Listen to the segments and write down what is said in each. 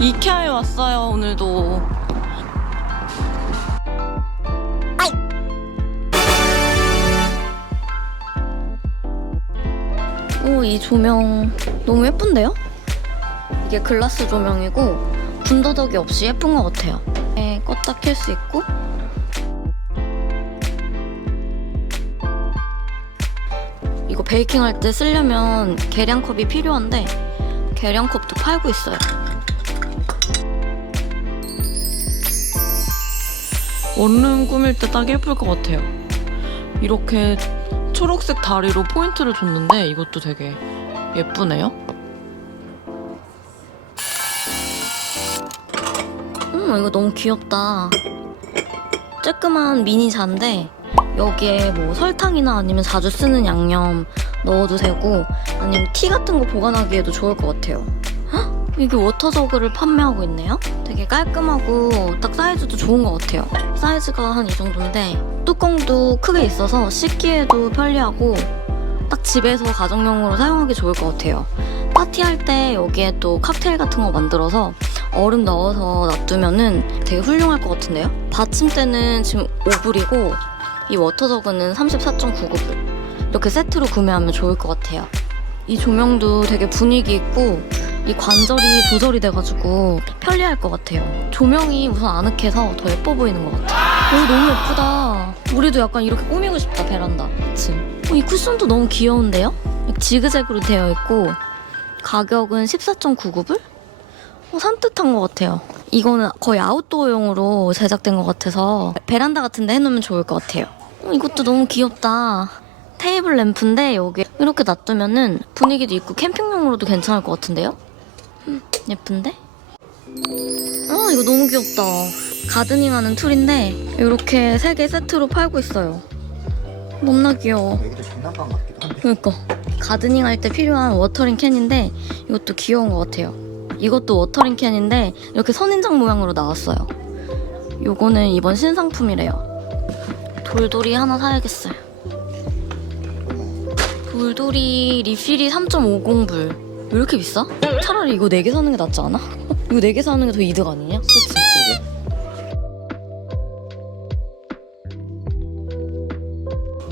이케아에 왔어요 오늘도 오, 이 조명 너무 예쁜데요? 이게 글라스 조명이고 군더더기 없이 예쁜 것 같아요. 네, 껐다 켤 수 있고 이거 베이킹 할 때 쓰려면 계량컵이 필요한데 계량컵도 팔고 있어요. 원룸 꾸밀 때 딱 예쁠 것 같아요. 이렇게 초록색 다리로 포인트를 줬는데 이것도 되게 예쁘네요. 음, 이거 너무 귀엽다. 쬐끄만 미니 잔데 여기에 뭐 설탕이나 아니면 자주 쓰는 양념 넣어도 되고 아니면 티 같은 거 보관하기에도 좋을 것 같아요. 헉, 이게 워터저그를 판매하고 있네요. 되게 깔끔하고 딱 사이즈도 좋은 것 같아요. 사이즈가 한 이 정도인데 뚜껑도 크게 있어서 씻기에도 편리하고 딱 집에서 가정용으로 사용하기 좋을 것 같아요. 파티할 때 여기에 또 칵테일 같은 거 만들어서 얼음 넣어서 놔두면은 되게 훌륭할 것 같은데요? 받침대는 지금 5불이고 이 워터저그는 34.99불. 이렇게 세트로 구매하면 좋을 것 같아요. 이 조명도 되게 분위기 있고 이 관절이 조절이 돼가지고 편리할 것 같아요. 조명이 우선 아늑해서 더 예뻐 보이는 것 같아요. 오, 너무 예쁘다. 우리도 약간 이렇게 꾸미고 싶다, 베란다. 그치? 어, 이 쿠션도 너무 귀여운데요? 지그재그로 되어 있고 가격은 14.99불? 어, 산뜻한 것 같아요. 이거는 거의 아웃도어용으로 제작된 것 같아서 베란다 같은 데 해놓으면 좋을 것 같아요. 어, 이것도 너무 귀엽다. 테이블 램프인데 여기 이렇게 놔두면은 분위기도 있고 캠핑용으로도 괜찮을 것 같은데요? 음, 예쁜데? 어, 이거 너무 귀엽다. 가드닝하는 툴인데 이렇게 세 개 세트로 팔고 있어요. 너무나 귀여워. 애기들 장난감 같기도 한데 그러니까 가드닝 할 때 필요한 워터링 캔인데 이것도 귀여운 것 같아요. 이것도 워터링 캔인데 이렇게 선인장 모양으로 나왔어요. 요거는 이번 신상품이래요. 돌돌이 하나 사야겠어요. 돌돌이 리필이 3.50불. 왜 이렇게 비싸? 차라리 이거 4개 사는 게 낫지 않아? 이거 4개 사는 게 더 이득 아니냐? 그치?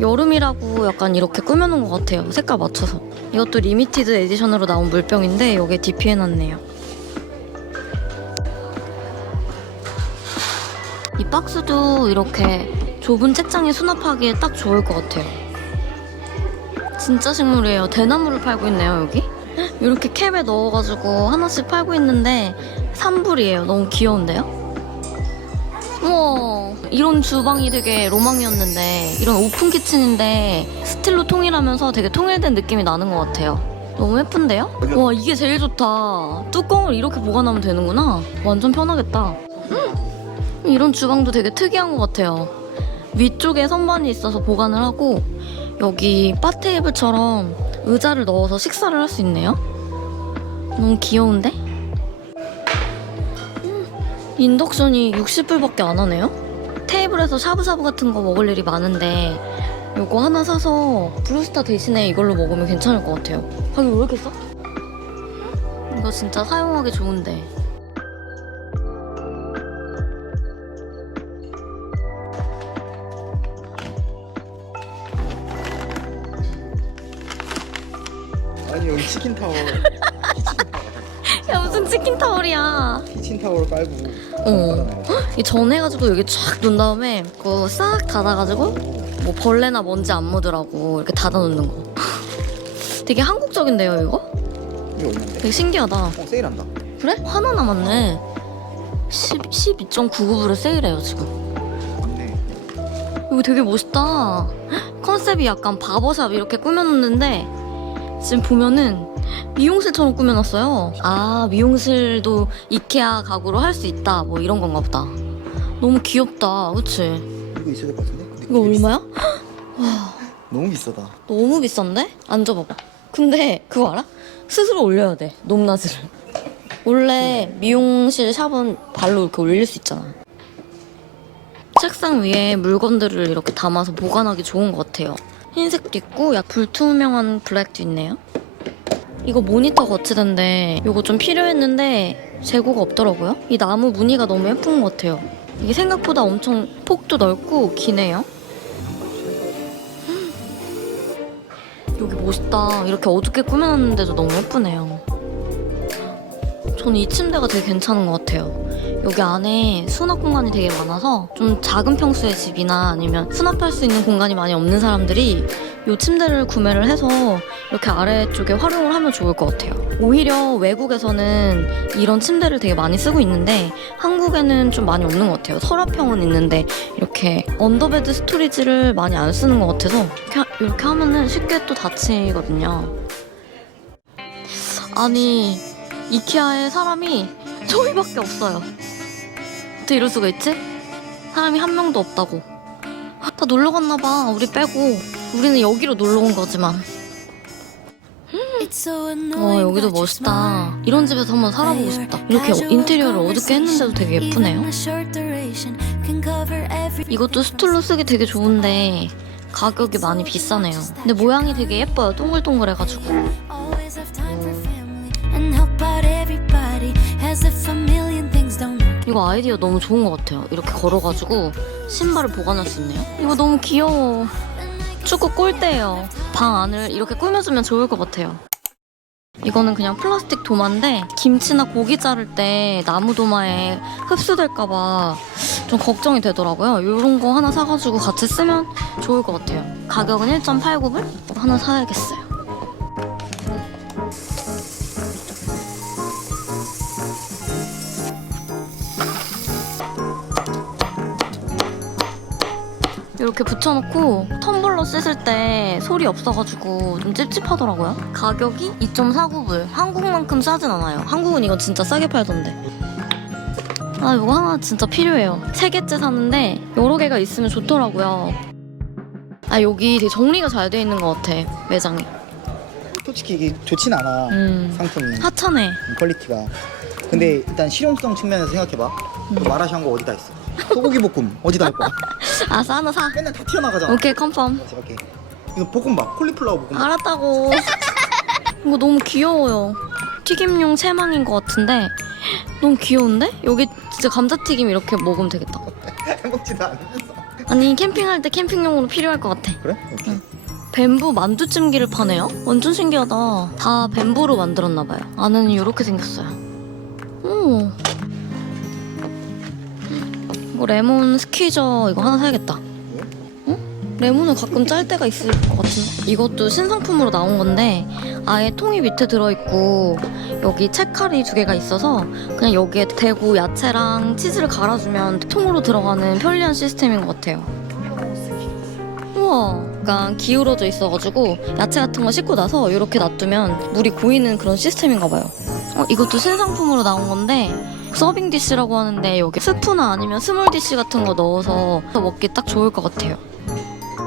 여름이라고 약간 이렇게 꾸며놓은 것 같아요. 색깔 맞춰서. 이것도 리미티드 에디션으로 나온 물병인데 여기에 DP해놨네요. 이 박스도 이렇게 좁은 책장에 수납하기에 딱 좋을 것 같아요. 진짜 식물이에요. 대나무를 팔고 있네요, 여기. 이렇게 캡에 넣어가지고 하나씩 팔고 있는데 3불이에요. 너무 귀여운데요? 우와 이런 주방이 되게 로망이었는데 이런 오픈 키친인데 스틸로 통일하면서 되게 통일된 느낌이 나는 것 같아요 너무 예쁜데요? 와 이게 제일 좋다 뚜껑을 이렇게 보관하면 되는구나 완전 편하겠다 음, 이런 주방도 되게 특이한 것 같아요 위쪽에 선반이 있어서 보관을 하고 여기 바 테이블처럼 의자를 넣어서 식사를 할 수 있네요 너무 귀여운데? 인덕션이 60불밖에 안 하네요? 테이블에서 샤브샤브 같은 거 먹을 일이 많은데 요거 하나 사서 브루스타 대신에 이걸로 먹으면 괜찮을 것 같아요. 가격 왜 이렇게 싸? 이거 진짜 사용하기 좋은데. 여기 치킨 타워 야 무슨 치킨 타월이야. 키친 타워를 깔고 어. 이 전해가지고 여기 쫙 놓은 다음에 그거 싹 닫아가지고 뭐 벌레나 먼지 안 묻으라고 이렇게 닫아놓는 거. 되게 한국적인데요 이거? 이게 얼마인데? 되게 신기하다. 어 세일한다 그래? 하나 남았네. 10, 12.99불에 세일해요, 지금. 맞네 이거 되게 멋있다. 헉, 컨셉이 약간 바버샵 이렇게 꾸며놓는데, 지금 보면은 미용실처럼 꾸며놨어요. 아, 미용실도 이케아 가구로 할 수 있다. 뭐 이런 건가 보다. 너무 귀엽다. 그치? 이거 있어야 될 것 같은데? 근데 이거 되게 비싸. 얼마야? 너무 비싸다 너무 비싼데? 앉아봐봐. 근데 그거 알아? 스스로 올려야 돼. 높낮이를. 원래 미용실 샵은 발로 이렇게 올릴 수 있잖아. 책상 위에 물건들을 이렇게 담아서 보관하기 좋은 것 같아요. 흰색도 있고 약 불투명한 블랙도 있네요. 이거 모니터 거치대인데 이거 좀 필요했는데 재고가 없더라고요. 이 나무 무늬가 너무 예쁜 것 같아요. 이게 생각보다 엄청 폭도 넓고 기네요. 여기 멋있다. 이렇게 어둡게 꾸며놨는데도 너무 예쁘네요. 저는 이 침대가 되게 괜찮은 것 같아요. 여기 안에 수납 공간이 되게 많아서 좀 작은 평수의 집이나 아니면 수납할 수 있는 공간이 많이 없는 사람들이 이 침대를 구매를 해서 이렇게 아래쪽에 활용을 하면 좋을 것 같아요. 오히려 외국에서는 이런 침대를 되게 많이 쓰고 있는데 한국에는 좀 많이 없는 것 같아요. 서랍형은 있는데 이렇게 언더베드 스토리지를 많이 안 쓰는 것 같아서 이렇게, 하- 이렇게 하면은 쉽게 또 닫히거든요. 아니 이케아에 사람이 저희밖에 없어요. 어떻게 이럴 수가 있지? 사람이 한 명도 없다고. 다 놀러 갔나 봐. 우리 빼고. 우리는 여기로 놀러 온 거지만. 와 여기도 멋있다. 이런 집에서 한번 살아보고 싶다. 이렇게 인테리어를 어둡게 했는데도 되게 예쁘네요. 이것도 스툴로 쓰기 되게 좋은데 가격이 많이 비싸네요. 근데 모양이 되게 예뻐요. 동글동글해가지고. 이거 아이디어 너무 좋은 것 같아요. 이렇게 걸어가지고 신발을 보관할 수 있네요. 이거 너무 귀여워. 축구 골대예요. 방 안을 이렇게 꾸며주면 좋을 것 같아요. 이거는 그냥 플라스틱 도마인데 김치나 고기 자를 때 나무 도마에 흡수될까봐 좀 걱정이 되더라고요. 이런 거 하나 사가지고 같이 쓰면 좋을 것 같아요. 가격은 1.89불? 하나 사야겠어요. 이렇게 붙여놓고 텀블러 씻을 때 소리 없어가지고 좀 찝찝하더라고요. 가격이 2.49불. 한국만큼 싸진 않아요. 한국은 이건 진짜 싸게 팔던데. 아 이거 하나 진짜 필요해요. 세 개째 샀는데 여러 개가 있으면 좋더라고요. 아 여기 되게 정리가 잘 돼 있는 것 같아 매장이. 솔직히 이게 좋진 않아 음 상품이 하찮네. 퀄리티가 근데 일단 실용성 측면에서 생각해봐 그 마라샹궈 어디다 있어 소고기 볶음 어디다 할 거야 아싸 하나 사. 맨날 다 튀어나가잖아 오케이 컨펌. 오케이 이거 볶음밥 콜리플라워 볶음밥 알았다고. 이거 너무 귀여워요. 튀김용 채망인 것 같은데 너무 귀여운데? 여기 진짜 감자튀김 이렇게 먹으면 되겠다. 해먹지도 않으면서 아니 캠핑할 때 캠핑용으로 필요할 것 같아. 그래? 오케이 뱀부 만두찜기를 파네요? 완전 신기하다. 다 뱀부로 만들었나 봐요. 안에는 이렇게 생겼어요. 오. 이거 레몬 스퀴저 이거 하나 사야겠다. 응? 레몬은 가끔 짤 때가 있을 것 같은데. 이것도 신상품으로 나온 건데 아예 통이 밑에 들어있고 여기 채칼이 두 개가 있어서 그냥 여기에 대고 야채랑 치즈를 갈아주면 통으로 들어가는 편리한 시스템인 것 같아요. 우와 약간 기울어져 있어가지고 야채 같은 거 씻고 나서 이렇게 놔두면 물이 고이는 그런 시스템인가 봐요 어, 이것도 신상품으로 나온 건데 서빙 디시라고 하는데 여기 스프나 아니면 스몰 디시 같은 거 넣어서 먹기 딱 좋을 것 같아요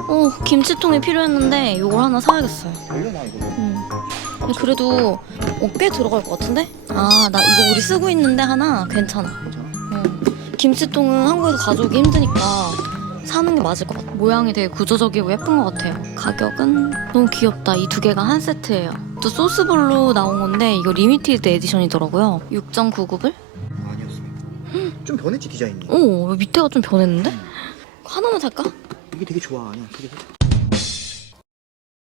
어 김치통이 필요했는데 이걸 하나 사야겠어요 음. 그래도 어, 꽤 들어갈 것 같은데? 아 나 이거 우리 쓰고 있는데 하나 괜찮아 괜찮아 음. 김치통은 한국에서 가져오기 힘드니까 사는 게 맞을 것 같아. 모양이 되게 구조적이고 예쁜 것 같아요. 가격은 너무 귀엽다. 이 두 개가 한 세트예요. 또 소스볼로 나온 건데 이거 리미티드 에디션이더라고요. 6.99불? 좀 변했지 디자인이 오 밑에가 좀 변했는데? 하나만 살까? 이게 되게 좋아 아니야 되게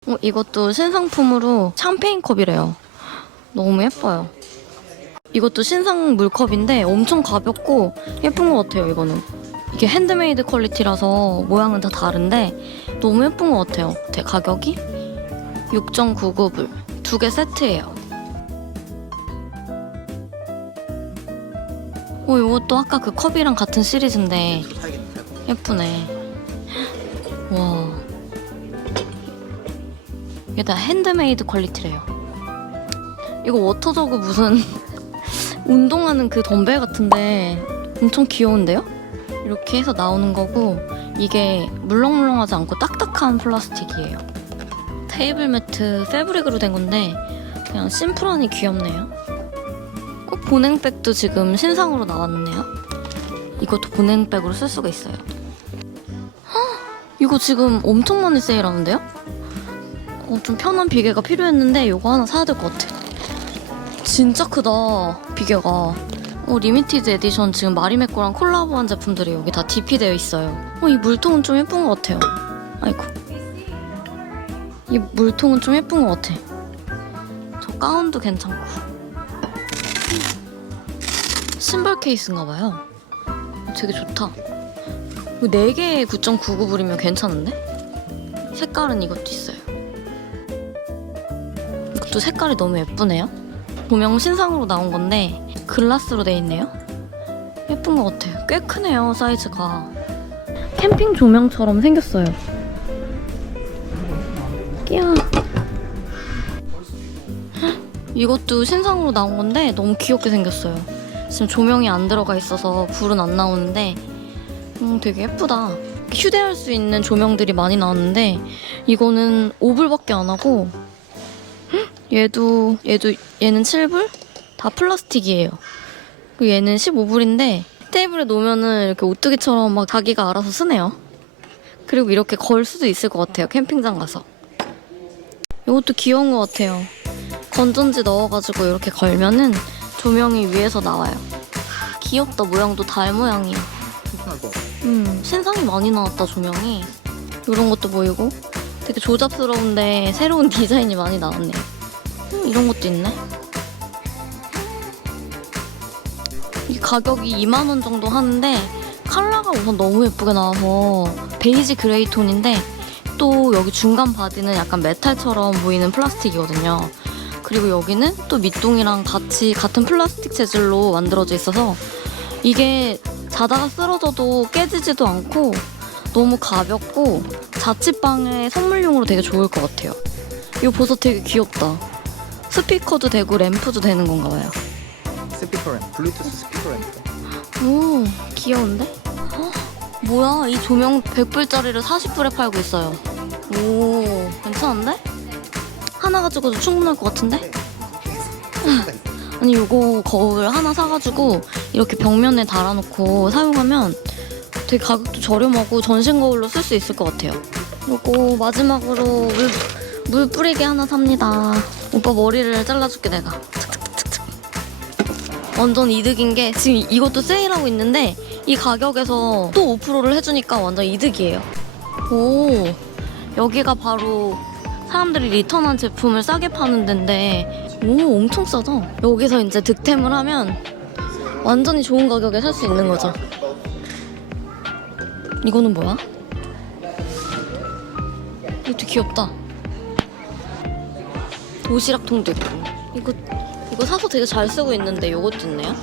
어, 이것도 신상품으로 샴페인 컵이래요. 너무 예뻐요. 이것도 신상 물컵인데 엄청 가볍고 예쁜 것 같아요, 이거는. 이게 핸드메이드 퀄리티라서 모양은 다 다른데 너무 예쁜 것 같아요. 제 가격이 6.99불. 두 개 세트예요. 오, 이것도 아까 그 컵이랑 같은 시리즈인데 이거. 예쁘네. 와. 이게 다 핸드메이드 퀄리티래요. 이거 워터저그 무슨 운동하는 그 덤벨 같은데 엄청 귀여운데요? 이렇게 해서 나오는 거고 이게 물렁물렁하지 않고 딱딱한 플라스틱이에요. 테이블 매트 패브릭으로 된 건데 그냥 심플하니 귀엽네요. 어, 보냉백도 지금 신상으로 나왔네요. 이것도 보냉백으로 쓸 수가 있어요. 이거 지금 엄청 많이 세일하는데요? 어, 좀 편한 비계가 필요했는데 이거 하나 사야 될 것 같아. 진짜 크다, 비계가. 어, 리미티드 에디션 지금 마리메코랑 콜라보한 제품들이 여기 다 DP 되어 있어요. 어, 이 물통은 좀 예쁜 것 같아요. 아이고. 이 물통은 좀 예쁜 것 같아. 저 가운도 괜찮고. 신발 케이스인가 봐요. 되게 좋다. 이거 4개에 9.99불이면 괜찮은데? 색깔은 이것도 있어요. 이것도 색깔이 너무 예쁘네요. 조명 신상으로 나온 건데 글라스로 돼 있네요. 예쁜 것 같아요. 꽤 크네요, 사이즈가. 캠핑 조명처럼 생겼어요. 끼야. 이것도 신상으로 나온 건데 너무 귀엽게 생겼어요. 지금 조명이 안 들어가 있어서 불은 안 나오는데 음, 되게 예쁘다. 휴대할 수 있는 조명들이 많이 나왔는데 이거는 5불밖에 안 하고 헉, 얘도 얘도 얘는 7불? 다 플라스틱이에요. 얘는 15불인데 테이블에 놓으면은 이렇게 오뚜기처럼 막 자기가 알아서 쓰네요. 그리고 이렇게 걸 수도 있을 것 같아요. 캠핑장 가서. 이것도 귀여운 것 같아요. 건전지 넣어가지고 이렇게 걸면은 조명이 위에서 나와요. 귀엽다. 모양도 달 모양이야. 같아. 음, 신상이 많이 나왔다, 조명이. 이런 것도 보이고. 되게 조잡스러운데 새로운 디자인이 많이 나왔네요. 음, 이런 것도 있네. 이 가격이 2만 원 정도 하는데, 컬러가 우선 너무 예쁘게 나와서 베이지 그레이 톤인데, 또 여기 중간 바디는 약간 메탈처럼 보이는 플라스틱이거든요. 그리고 여기는 또 밑동이랑 같이 같은 플라스틱 재질로 만들어져 있어서 이게 자다가 쓰러져도 깨지지도 않고 너무 가볍고 자취방에 선물용으로 되게 좋을 것 같아요. 이거 버섯 되게 귀엽다. 스피커도 되고 램프도 되는 건가 봐요. 스피커 램, 블루투스 스피커 램. 오, 귀여운데? 헉, 뭐야, 이 조명 100불짜리를 40불에 팔고 있어요. 오, 괜찮은데? 하나 가지고도 충분할 것 같은데? 아니, 요거 거울 하나 사가지고 이렇게 벽면에 달아놓고 사용하면 되게 가격도 저렴하고 전신 거울로 쓸 수 있을 것 같아요. 요거 마지막으로 물, 물 뿌리개 하나 삽니다. 오빠 머리를 잘라줄게, 내가. 완전 이득인 게 지금 이것도 세일하고 있는데 이 가격에서 또 5%를 해주니까 완전 이득이에요. 오, 여기가 바로 사람들이 리턴한 제품을 싸게 파는 데인데 오, 엄청 싸다. 여기서 이제 득템을 하면 완전히 좋은 가격에 살 수 있는 거죠. 이거는 뭐야? 이것도 귀엽다. 도시락통도 있고. 이거 이거 사서 되게 잘 쓰고 있는데 이것도 있네요.